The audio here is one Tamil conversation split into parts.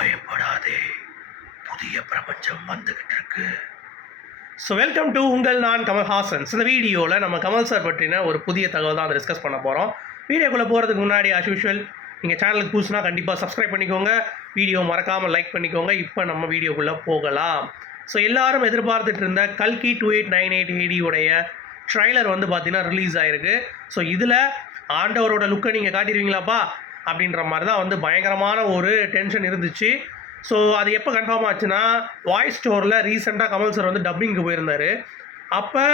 பயப்படாதே. புதிய பிரபஞ்சம் வந்துகிட்டு இருக்கு ஸோ வெல்கம் டு உங்கள் நான் கமல்ஹாசன். இந்த வீடியோவில் நம்ம கமல் சார் பற்றின ஒரு புதிய தகவல் தான் டிஸ்கஸ் பண்ண போகிறோம் வீடியோக்குள்ளே போகிறதுக்கு முன்னாடி அஸ் யூஷுவல் நீங்கள் சேனலுக்கு புதுசுனா கண்டிப்பாக சப்ஸ்கிரைப் பண்ணிக்கோங்க. வீடியோ மறக்காமல் லைக் பண்ணிக்கோங்க. இப்போ நம்ம வீடியோக்குள்ளே போகலாம். ஸோ எல்லாரும் எதிர்பார்த்துட்டு இருந்த கல்கி டூ எயிட் நைன் எயிட் ஏடியோடைய ட்ரைலர் வந்து பார்த்தீங்கன்னா ரிலீஸ் ஆயிருக்கு. ஸோ இதில் ஆண்டவரோட லுக்கை நீங்கள் காட்டிடுவீங்களாப்பா அப்படின்ற மாதிரி தான் வந்து பயங்கரமான ஒரு டென்ஷன் இருந்துச்சு. ஸோ அது எப்போ கன்ஃபார்ம் ஆச்சுன்னா வாய்ஸ் ஸ்டோரில் ரீசெண்டாக கமல் சார் வந்து டப்பிங்க்கு போயிருந்தார். அப்போ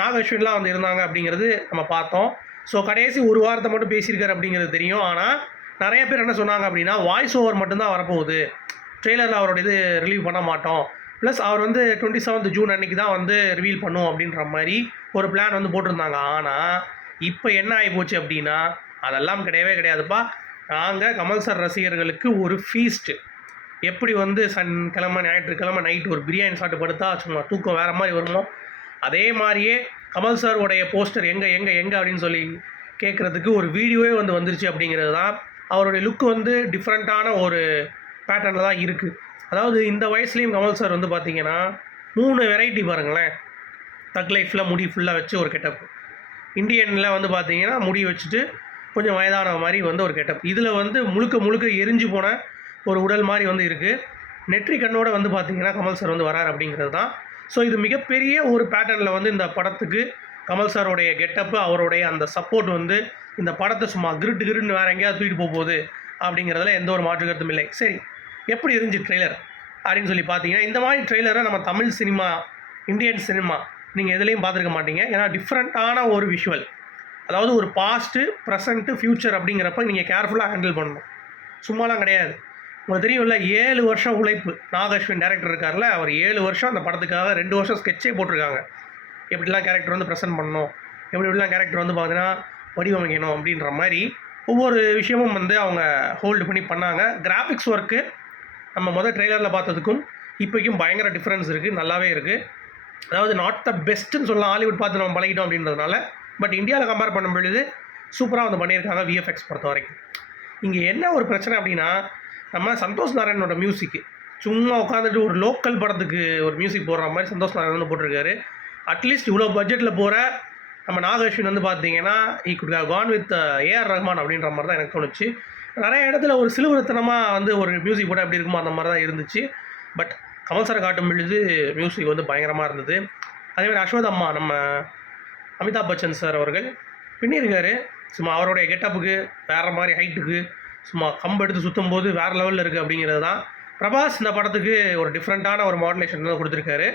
நாகஸ்வின்லாம் வந்து இருந்தாங்க அப்படிங்கிறது நம்ம பார்த்தோம். ஸோ கடைசி ஒரு வாரத்தை மட்டும் பேசியிருக்காரு அப்படிங்கிறது தெரியும். ஆனால் நிறைய பேர் என்ன சொன்னாங்க அப்படின்னா வாய்ஸ் ஓவர் மட்டும்தான் வரப்போகுது. ட்ரெய்லரில் அவரோட இது ரிலீவ் பண்ண மாட்டோம். ப்ளஸ் அவர் வந்து டுவெண்ட்டி செவன்த் ஜூன் அன்னைக்கு தான் வந்து ரிவீல் பண்ணும் அப்படின்ற மாதிரி ஒரு பிளான் வந்து போட்டிருந்தாங்க. ஆனால் இப்போ என்ன ஆகி போச்சு அப்படின்னா அதெல்லாம் கிடையவே கிடையாதுப்பா. நாங்கள் கமல் சார் ரசிகர்களுக்கு ஒரு ஃபீஸ்ட்டு எப்படி வந்து சன் கிழமை ஞாயிற்றுக்கிழமை நைட் ஒரு பிரியாணி சாப்பிட்டு படுத்தா சும்மா தூக்கம் வேறு மாதிரி வருமோ? அதே மாதிரியே கமல் சார் உடைய போஸ்டர் எங்கே எங்கே எங்கே அப்படின்னு சொல்லி கேட்குறதுக்கு ஒரு வீடியோவே வந்து வந்துருச்சு அப்படிங்கிறது தான் அவருடைய லுக் வந்து டிஃப்ரெண்ட்டான ஒரு பேட்டர்னில் தான் இருக்குது அதாவது இந்த வயசுலேயும் கமல் சார் வந்து பார்த்தீங்கன்னா மூணு வெரைட்டி பாருங்களேன். தக் லைஃப்பில் முடி ஃபுல்லாக வச்சு ஒரு கெட்டப் இந்தியனில் வந்து பார்த்தீங்கன்னா முடி வச்சுட்டு கொஞ்சம் வயதான மாதிரி வந்து ஒரு கெட்டப். இதில் வந்து முழுக்க முழுக்க எரிஞ்சு போன ஒரு உடல் மாதிரி வந்து இருக்குது நெற்றி கண்ணோட வந்து பார்த்தீங்கன்னா கமல் சார் வந்து வரார் அப்படிங்கிறது தான். ஸோ இது மிகப்பெரிய ஒரு பேட்டர்னில் வந்து இந்த படத்துக்கு கமல் சாரோடைய கெட்டப்பு அவருடைய அந்த சப்போர்ட் வந்து இந்த படத்தை சும்மா கிருட்டு கிருன்னு வேறு எங்கேயாவது தூக்கிட்டு போக போகுது அப்படிங்கிறதுல எந்த ஒரு மாற்று கருத்தும் இல்லை. சரி எப்படி இருந்துச்சு ட்ரெய்லர் அப்படின்னு சொல்லி பார்த்தீங்கன்னா இந்த மாதிரி ட்ரெய்லரை நம்ம தமிழ் சினிமா இந்தியன் சினிமா நீங்கள் எதுலேயும் பார்த்துருக்க மாட்டீங்க. ஏன்னா டிஃப்ரெண்ட்டான ஒரு விஷுவல் அதாவது ஒரு பாஸ்ட்டு ப்ரெசண்ட்டு ஃப்யூச்சர் அப்படிங்கிறப்ப நீங்கள் கேர்ஃபுல்லாக ஹேண்டில் பண்ணணும். சும்மாலாம் கிடையாது. உங்களுக்கு தெரியும்ல ஏழு வருஷம் உழைப்பு. நாகஸ்வின் டேரக்டர் இருக்கார்ல அவர் ஏழு வருஷம் அந்த படத்துக்காக ரெண்டு வருஷம் ஸ்கெட்சே போட்டிருக்காங்க. எப்படிலாம் கேரக்டர் வந்து ப்ரெசென்ட் பண்ணணும்? எப்படி எப்படிலாம் கேரக்டர் வந்து பார்த்தீங்கன்னா வடிவமைக்கணும் அப்படின்ற மாதிரி ஒவ்வொரு விஷயமும் வந்து அவங்க ஹோல்டு பண்ணி பண்ணாங்க. கிராஃபிக்ஸ் ஒர்க்கு நம்ம முதல் ட்ரெய்லரில் பார்த்ததுக்கும் இப்போக்கும் பயங்கர டிஃப்ரென்ஸ் இருக்குது நல்லாவே இருக்குது அதாவது நாட் த பெஸ்ட்டுன்னு சொல்லலாம் ஹாலிவுட் பார்த்து நம்ம பழகிட்டோம் அப்படின்றதுனால பட் இந்தியாவில் கம்பேர் பண்ணும் பொழுது சூப்பராக வந்து பண்ணியிருக்காங்க விஎஃப்எக்ஸ் பொறுத்த வரைக்கும். இங்கே என்ன ஒரு பிரச்சனை அப்படின்னா நம்ம சந்தோஷ் நாராயணோட மியூசிக்கு சும்மா உட்காந்துட்டு ஒரு லோக்கல் படத்துக்கு ஒரு மியூசிக் போடுற மாதிரி சந்தோஷ் நாராயணன் வந்து போட்டிருக்காரு. அட்லீஸ்ட் இவ்வளோ பட்ஜெட்டில் போகிற நம்ம நாகேஷ்வன் வந்து பார்த்தீங்கன்னா ஈ குட் கான் வித் ஏஆர் ரஹ்மான் அப்படின்ற மாதிரி தான் எனக்கு தோணுச்சு. நிறைய இடத்துல ஒரு சிலுவரத்தனமாக வந்து ஒரு மியூசிக் போட எப்படி இருக்குமோ அந்த மாதிரி தான் இருந்துச்சு. பட் கமல் சார் காட்டும் பொழுது மியூசிக் வந்து பயங்கரமாக இருந்தது. அதே மாதிரி அஸ்வத் அம்மா நம்ம அமிதாப் பச்சன் சார் அவர்கள் பின்னிருக்காரு. சும்மா அவருடைய கெட்டப்புக்கு வேறு மாதிரி ஹைட்டுக்கு சும்மா கம்பு எடுத்து சுற்றும் போது வேறு லெவலில் இருக்குது அப்படிங்கிறது தான் பிரபாஸ் இந்த படத்துக்கு ஒரு டிஃப்ரெண்ட்டான ஒரு மாடுலேஷன் தான் கொடுத்துருக்காரு.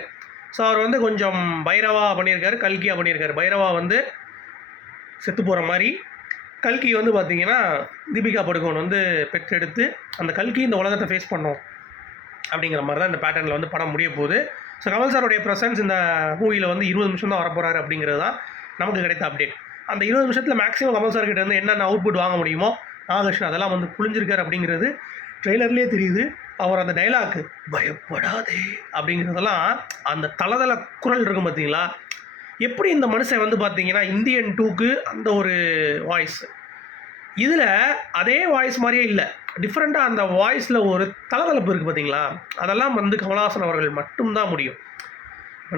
ஸோ அவர் வந்து கொஞ்சம் பைரவா பண்ணியிருக்காரு கல்கியாக பண்ணியிருக்காரு. பைரவா வந்து செத்து போகிற மாதிரி. கல்கி வந்து பார்த்தீங்கன்னா தீபிகா படுகோன் வந்து பெற்றெடுத்து அந்த கல்கி இந்த உலகத்தை ஃபேஸ் பண்ணோம் அப்படிங்கிற மாதிரி தான் இந்த பேட்டர்னில் வந்து படம் முடிய போகுது. ஸோ கமல் சாருடைய ப்ரெசன்ஸ் இந்த மூவியில் வந்து இருபது நிமிஷம் தான் வரப்போகிறாரு அப்படிங்கிறது தான் நமக்கு கிடைத்த அப்டேட் அந்த இருபது நிமிஷத்தில் மேக்ஸிமம் கமல் சார் கிட்ட இருந்து என்னென்ன அவுட்புட் வாங்க முடியுமோ நாககிருஷ்ணன் அதெல்லாம் வந்து புழிஞ்சிருக்காரு அப்படிங்கிறது ட்ரெய்லர்லேயே தெரியுது. அவர் அந்த டைலாக்கு பயப்படாதே அப்படிங்கிறதெல்லாம் அந்த தளதள குரல் இருக்கும் பார்த்தீங்களா எப்படி இந்த மனுஷன் வந்து பார்த்தீங்கன்னா இந்தியன் டூக்கு அந்த ஒரு வாய்ஸ் இதில் அதே வாய்ஸ் மாதிரியே இல்லை. டிஃப்ரெண்ட்டாக அந்த வாய்ஸில் ஒரு தளதளப்பு இருக்குது பார்த்தீங்களா அதெல்லாம் வந்து கமல்ஹாசன் அவர்கள் மட்டும்தான் முடியும்.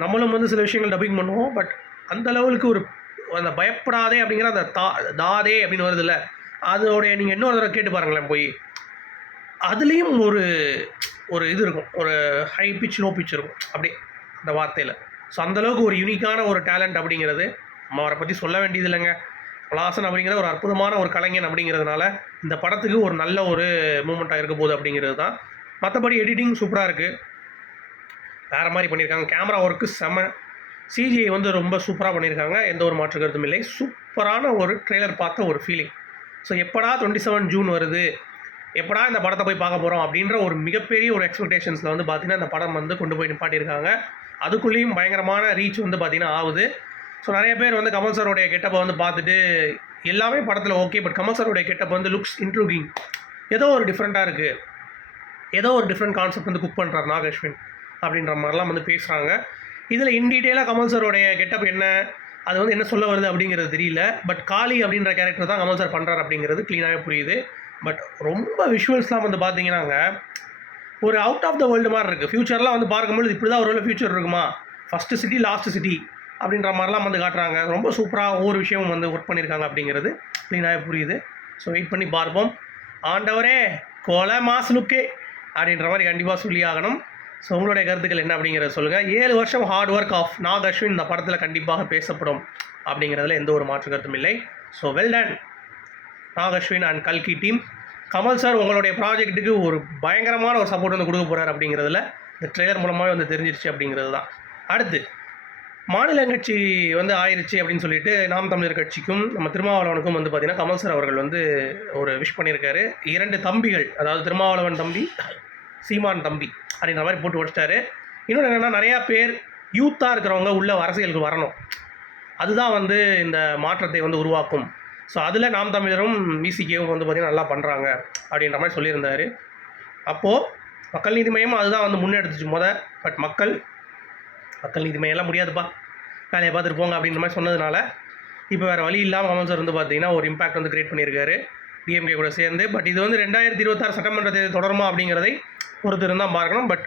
நம்மளும் வந்து சில விஷயங்கள் டப்பிங் பண்ணுவோம் பட் அந்த லெவலுக்கு ஒரு அந்த பயப்படாதே அப்படிங்கிற அந்த தா தாதே அப்படின்னு வருதுல்ல. அதோடைய நீங்கள் இன்னொரு தடவை கேட்டு பாருங்களேன் போய். அதுலேயும் ஒரு ஒரு இது இருக்கும். ஒரு ஹை பிச் லோ பிச் இருக்கும். அப்படி அந்த வார்த்தையில். ஸோ அந்தளவுக்கு ஒரு யூனிக்கான ஒரு டேலண்ட் அப்படிங்கிறது நம்ம அவரை பற்றி சொல்ல வேண்டியது இல்லைங்க. கமலஹாசன் அப்படிங்கிற ஒரு அற்புதமான ஒரு கலைஞன் அப்படிங்கிறதுனால இந்த படத்துக்கு ஒரு நல்ல ஒரு மூமெண்ட்டாக இருக்க போகுது அப்படிங்கிறது தான். மற்றபடி எடிட்டிங் சூப்பராக இருக்குது வேறு மாதிரி பண்ணியிருக்காங்க கேமரா ஒர்க்கு செம சிஜிஐ வந்து ரொம்ப சூப்பராக பண்ணியிருக்காங்க. எந்த ஒரு மாற்று கருத்தும் இல்லை. சூப்பரான ஒரு ட்ரெய்லர் பார்த்த ஒரு ஃபீலிங் ஸோ எப்படா டுவெண்ட்டி செவன் ஜூன் வருது? எப்படா இந்த படத்தை போய் பார்க்க போகிறோம் அப்படின்ற ஒரு மிகப்பெரிய ஒரு எக்ஸ்பெக்டேஷன்ஸில் வந்து பார்த்தீங்கன்னா இந்த படம் வந்து கொண்டு போய் நிப்பாட்டியிருக்காங்க. அதுக்குள்ளேயும் பயங்கரமான ரீச் வந்து பார்த்தீங்கன்னா ஆகுது. ஸோ நிறைய பேர் வந்து கமல் சாரோடைய கெட்டப்பை வந்து பார்த்துட்டு எல்லாமே படத்தில் ஓகே பட் கமல் சாரோடைய கெட்டப் வந்து லுக்ஸ் இன்ட்ரூகிங் ஏதோ ஒரு டிஃப்ரெண்ட்டாக இருக்குது ஏதோ ஒரு டிஃப்ரெண்ட் கான்செப்ட் வந்து குக் பண்ணுறார் நாகேஷ்வின் அப்படின்ற மாதிரிலாம் வந்து பேசுகிறாங்க இதில் இன் டீட்டெயிலாக கமல் சாரோடைய கெட்டப் என்ன அது வந்து என்ன சொல்ல வருது அப்படிங்கிறது தெரியல. பட் காளி அப்படின்ற கேரக்டர் தான் கமல் சார் பண்ணுறாரு அப்படிங்கிறது க்ளீனாகவே புரியுது. பட் ரொம்ப விஷுவல்ஸ்லாம் வந்து பார்த்தீங்கன்னாங்க ஒரு அவுட் ஆஃப் த வேர்ல்டு மாதிரி இருக்குது ஃப்யூச்சர்லாம் வந்து பார்க்கும்போது இப்படி தான் ஒரு ஃப்யூச்சர் இருக்குமா? ஃபஸ்ட்டு சிட்டி லாஸ்ட் சிட்டி அப்படின்ற மாதிரிலாம் வந்து காட்டுறாங்க. ரொம்ப சூப்பராக ஒவ்வொரு விஷயமும் வந்து ஒர்க் பண்ணியிருக்காங்க அப்படிங்கிறது க்ளீனாகவே புரியுது. ஸோ வெயிட் பண்ணி பார்ப்போம். ஆண்டவரே கொலை மாஸ் லுக்கே அப்படின்ற மாதிரி கண்டிப்பாக சொல்லி ஆகணும். ஸோ உங்களுடைய கருத்துக்கள் என்ன அப்படிங்கிறத சொல்லுங்கள் ஏழு வருஷம் hard work of Nag Ashwin இந்த படத்தில் கண்டிப்பாக பேசப்படும் அப்படிங்கிறதுல எந்த ஒரு மாற்று கருத்தும் இல்லை. So well done Nag Ashwin and கல்கி டீம் கமல் சார் உங்களுடைய ப்ராஜெக்ட்டுக்கு ஒரு பயங்கரமான ஒரு சப்போர்ட் வந்து கொடுக்க போகிறார் அப்படிங்கிறதுல இந்த ட்ரெய்லர் மூலமாகவே வந்து தெரிஞ்சிருச்சு அப்படிங்கிறது தான். அடுத்து மாநில கட்சி வந்து ஆயிருச்சு அப்படின்னு சொல்லிட்டு நாம் தமிழர் கட்சிக்கும் நம்ம திருமாவளவனுக்கும் வந்து பார்த்திங்கன்னா கமல் சார் அவர்கள் வந்து ஒரு விஷ் பண்ணியிருக்காரு. இரண்டு தம்பிகள் அதாவது திருமாவளவன் தம்பி சீமான் தம்பி. அப்படின்ற மாதிரி போட்டு உடச்சிட்டாரு. இன்னொன்று என்னென்னா நிறையா பேர் யூத்தாக இருக்கிறவங்க உள்ள அரசியலுக்கு வரணும். அதுதான் வந்து இந்த மாற்றத்தை வந்து உருவாக்கும். ஸோ அதில் நாம் தமிழரும் விசிகேவும் வந்து பார்த்திங்கன்னா நல்லா பண்ணுறாங்க அப்படின்ற மாதிரி சொல்லியிருந்தார். அப்போது மக்கள் நீதி மையம் அதுதான் வந்து முன்னெடுத்துச்சு முத. பட் மக்கள் மக்கள் நீதி மையம்லாம் முடியாதுப்பா. வேலையை பார்த்துட்டு போங்க அப்படின்ற மாதிரி சொன்னதுனால இப்போ வேறு வழி இல்லாமல் கமல் சார் வந்து பார்த்திங்கன்னா ஒரு இம்பாக்ட் வந்து கிரியேட் பண்ணியிருக்காரு. டிஎம்கே கூட சேர்ந்து பட் இது வந்து ரெண்டாயிரத்தி இருபத்தாறு சட்டமன்ற தேர்தல் தொடருமா அப்படிங்கிறதை பொறுத்து இருந்தால் பார்க்கணும் பட்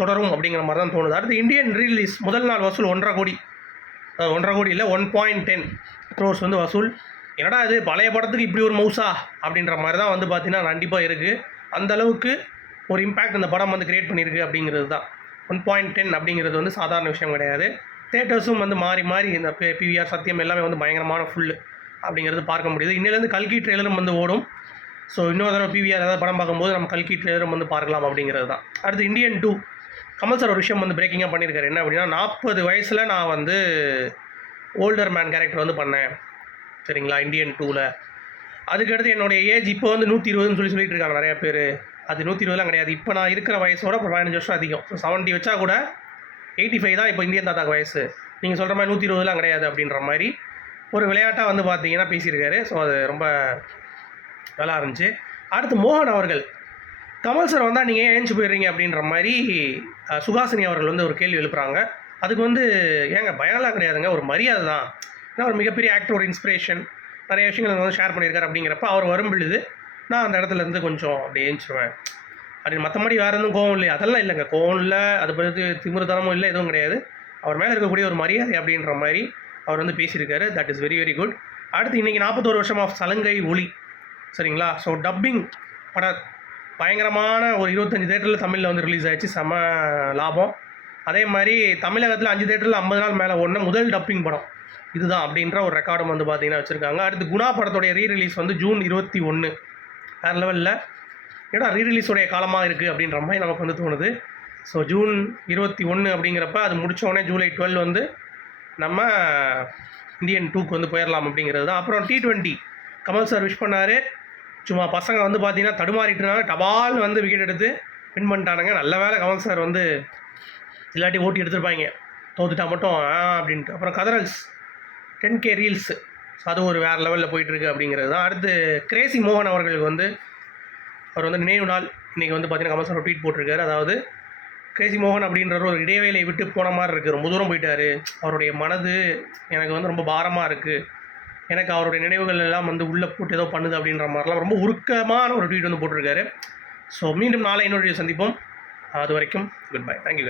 தொடரும் அப்படிங்கிற மாதிரி தான் தோணுது. அடுத்து இந்தியன் ரீலீஸ் முதல் நாள் வசூல் ஒன்றரை கோடி. ஒன்றரை கோடி இல்லை ஒன் பாயிண்ட் டென் க்ரோர்ஸ் வந்து வசூல். என்னடா இது பழைய படத்துக்கு இப்படி ஒரு மவுசா அப்படின்ற மாதிரி தான் வந்து பார்த்தீங்கன்னா கண்டிப்பாக இருக்குது அந்த அளவுக்கு ஒரு இம்பேக்ட் இந்த படம் வந்து கிரியேட் பண்ணியிருக்கு அப்படிங்கிறது தான். ஒன் பாயிண்ட் டென் அப்படிங்கிறது வந்து சாதாரண விஷயம் கிடையாது. தேட்டர்ஸும் வந்து மாறி மாறி இந்த பிவிஆர் சத்தியம் எல்லாமே வந்து பயங்கரமான ஃபுல்லு அப்படிங்கிறது பார்க்க முடியுது. இன்னிலேருந்து கல்கி ட்ரெய்லரும் வந்து ஓடும். ஸோ இன்னொரு தடவை பிவிஆர் ஏதாவது படம் பார்க்கும்போது நம்ம கல்கி ட்ரெய்லரும் வந்து பார்க்கலாம் அப்படிங்கிறது தான். அடுத்து இந்தியன் டூ கமல் சார் ஒரு விஷயம் வந்து பிரேக்கிங்காக பண்ணியிருக்காரு என்ன அப்படின்னா நாற்பது வயசில் நான் வந்து ஓல்டர் மேன் கேரக்டர் வந்து பண்ணேன். சரிங்களா? இந்தியன் டூவில் அதுக்கடுத்து என்னுடைய ஏஜ் இப்போ வந்து நூற்றி இருபதுன்னு சொல்லி சொல்லிட்டு இருக்காங்க நிறைய பேர். அது நூற்றி இருபதுலாம் கிடையாது. இப்போ நான் இருக்கிற வயசோட இப்போ பதினஞ்சு வருஷம் அதிகம். ஸோ செவன்ட்டி வச்சா கூட எயிட்டி ஃபைவ் தான் இப்போ இந்தியன் தாத்தாக்கு வயசு. நீங்கள் சொல்கிற மாதிரி நூற்றி இருபதுலாம் கிடையாது அப்படின்ற மாதிரி ஒரு விளையாட்டாக வந்து பார்த்தீங்கன்னா பேசியிருக்காரு. ஸோ அது ரொம்ப நல்லா இருந்துச்சு. அடுத்து மோகன் அவர்கள். கமல் சார் வந்தால் நீங்கள் ஏன் ஏஞ்சி போயிடுறீங்க அப்படின்ற மாதிரி சுகாசினி சுஹாசினி அவர்கள் வந்து ஒரு கேள்வி எழுப்புறாங்க. அதுக்கு வந்து ஏங்க பயம்லாம் கிடையாதுங்க. ஒரு மரியாதை தான். ஏன்னா ஒரு மிகப்பெரிய ஆக்டரோட இன்ஸ்பிரேஷன் நிறைய விஷயங்கள் வந்து ஷேர் பண்ணியிருக்காரு அப்படிங்கிறப்ப அவர் வரும் பொழுது நான் அந்த இடத்துல இருந்து கொஞ்சம் அப்படி ஏஞ்சிருவேன். அப்படி மற்றபடி வேறு எதுவும் கோவம் இல்லை அதெல்லாம் இல்லைங்க. கோவம் இல்லை. அது பற்றி திமிருத்தனமும் இல்லை. எதுவும் கிடையாது. அவர் மேலே இருக்கக்கூடிய ஒரு மரியாதை அப்படின்ற மாதிரி அவர் வந்து பேசியிருக்காரு. That is very very good அடுத்து இன்றைக்கி நாற்பத்தோரு வருஷம் ஆஃப் சலங்கை ஒளி. சரிங்களா? ஸோ டப்பிங் பட பயங்கரமான ஒரு இருபத்தஞ்சி தேட்டரில் தமிழில் வந்து ரிலீஸ் ஆயிடுச்சு. செம லாபம். அதே மாதிரி தமிழகத்தில் அஞ்சு தேட்டரில் ஐம்பது நாள் மேலே ஒன்று முதல் டப்பிங் படம். இதுதான் அப்படின்ற ஒரு ரெக்கார்டும் வந்து பார்த்தீங்கன்னா வச்சுருக்காங்க. அடுத்து குணா படத்துடைய ரீ ரிலீஸ் வந்து ஜூன் இருபத்தி ஒன்று வேறு லெவலில் ஏன்னா ரீ ரிலீஸுடைய காலமாக இருக்குது அப்படின்ற மாதிரி நமக்கு வந்து தோணுது. ஸோ ஜூன் இருபத்தி ஒன்று அப்படிங்கிறப்ப அது முடித்தோடனே ஜூலை டுவெல் வந்து நம்ம இந்தியன் டூக்கு வந்து போயிடலாம் அப்படிங்கிறது தான். அப்புறம் T twenty Kamal sir wish பண்ணார். சும்மா பசங்க வந்து பார்த்தீங்கன்னா தடுமாறிட்டு டபால் வந்து விக்கெட் எடுத்து வின் பண்ணிட்டானுங்க. நல்ல வேளை கமல் சார் வந்து இல்லாட்டி ஓட்டி எடுத்திருப்பாங்க. தோத்துட்டா மட்டும் ஆ அப்படின்ட்டு. அப்புறம் கதரல்ஸ் டென் கே ரீல்ஸு அது ஒரு வேறு லெவலில் போயிட்டுருக்கு அப்படிங்கிறது தான். அடுத்து கிரேசி மோகன் அவர்களுக்கு வந்து அவர் வந்து நினைவு நாள். இன்றைக்கி வந்து பார்த்தீங்கன்னா கமல் சார் ட்வீட் போட்டிருக்காரு. அதாவது கிரேசி மோகன் அப்படின்றவர் ஒரு இடைவேளை விட்டு போன மாதிரி இருக்குது ரொம்ப தூரம் போயிட்டார். அவருடைய மனது எனக்கு வந்து ரொம்ப பாரமாக இருக்குது எனக்கு அவருடைய நினைவுகள் எல்லாம் வந்து உள்ளே போட்டு ஏதோ பண்ணுது அப்படின்ற மாதிரிலாம் ரொம்ப உருக்கமான ஒரு ட்வீட் வந்து போட்டிருக்காரு. ஸோ மீண்டும் நாளை இன்னொரு சந்திப்போம். அது வரைக்கும் குட் பை தேங்க்யூ